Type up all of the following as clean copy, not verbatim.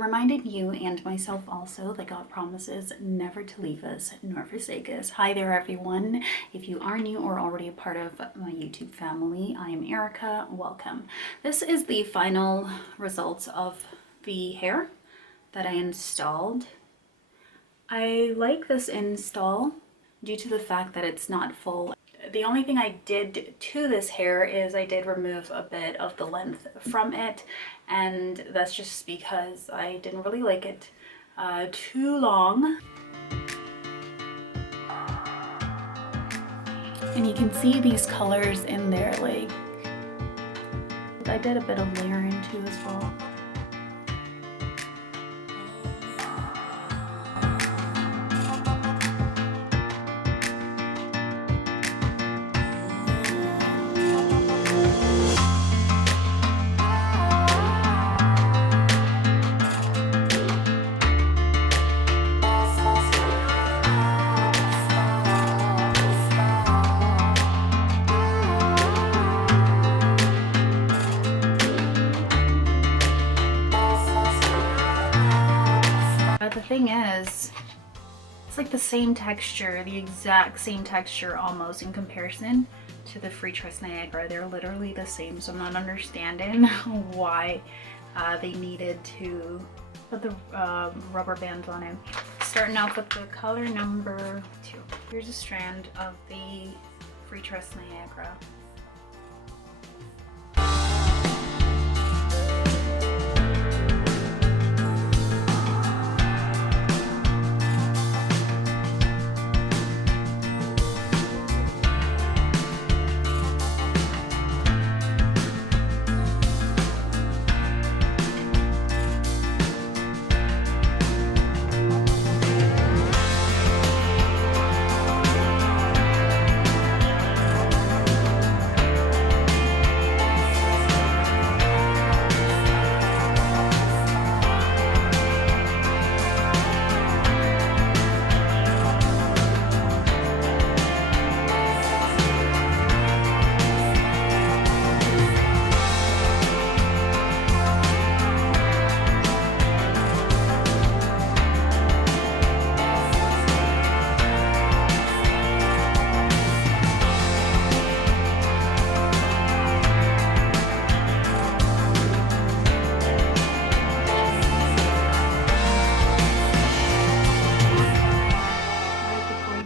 I'm reminding you and myself also that God promises never to leave us nor forsake us. Hi there, everyone. If you are new or already a part of my YouTube family, I am Erica. Welcome. This is the final results of the hair that I installed. I like this install due to the fact that it's not full. The only thing I did to this hair is I did remove a bit of the length from it, and that's just because I didn't really like it too long. And you can see these colors in there, like I did a bit of layering too as well. But the thing is, it's like the same texture, the exact same texture almost in comparison to the Freetress Niagara. They're literally the same, so I'm not understanding why they needed to put the rubber bands on it. Starting off with the color number 2. Here's a strand of the Freetress Niagara.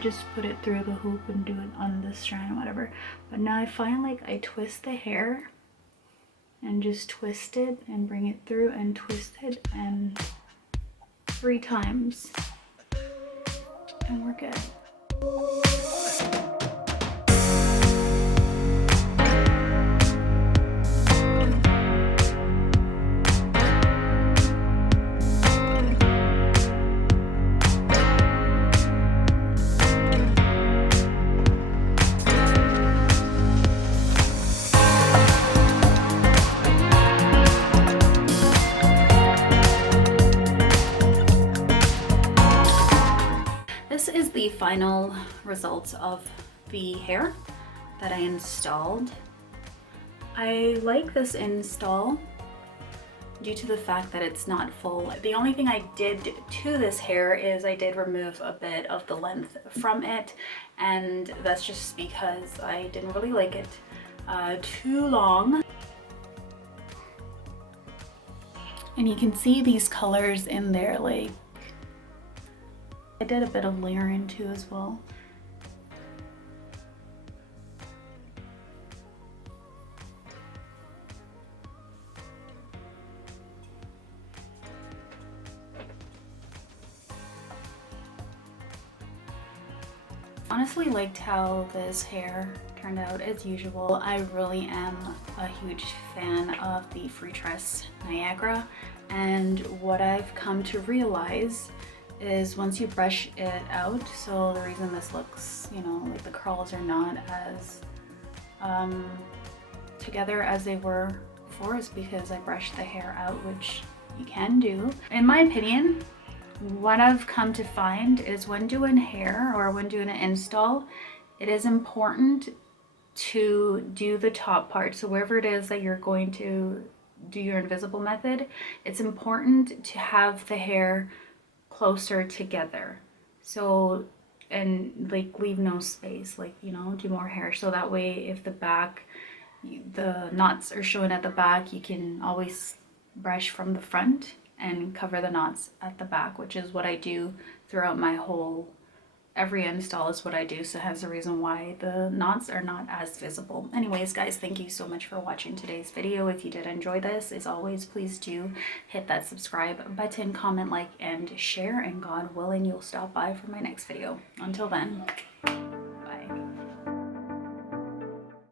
Just put it through the hoop and do it on this strand or whatever. But now I find like I twist the hair and just twist it and bring it through and twist it and 3 times and we're good. This is the final results of the hair that I installed. I like this install due to the fact that it's not full. The only thing I did to this hair is I did remove a bit of the length from it, and that's just because I didn't really like it too long. And you can see these colors in there, like I did a bit of layering too as well. Honestly liked how this hair turned out as usual. I really am a huge fan of the Freetress Niagara, and what I've come to realize is once you brush it out, so the reason this looks, you know, like the curls are not as together as they were before is because I brushed the hair out, which you can do. In my opinion, what I've come to find is when doing hair or when doing an install, it is important to do the top part. So wherever it is that you're going to do your invisible method, it's important to have the hair closer together. So, and like leave no space, like, you know, do more hair. So that way, if the back, the knots are showing at the back, you can always brush from the front and cover the knots at the back, which is what I do throughout my whole, every install is what I do. So it has a reason why the knots are not as visible. Anyways, guys, thank you so much for watching today's video. If you did enjoy this, as always, please do hit that subscribe button, comment, like, and share, and God willing, you'll stop by for my next video. Until then.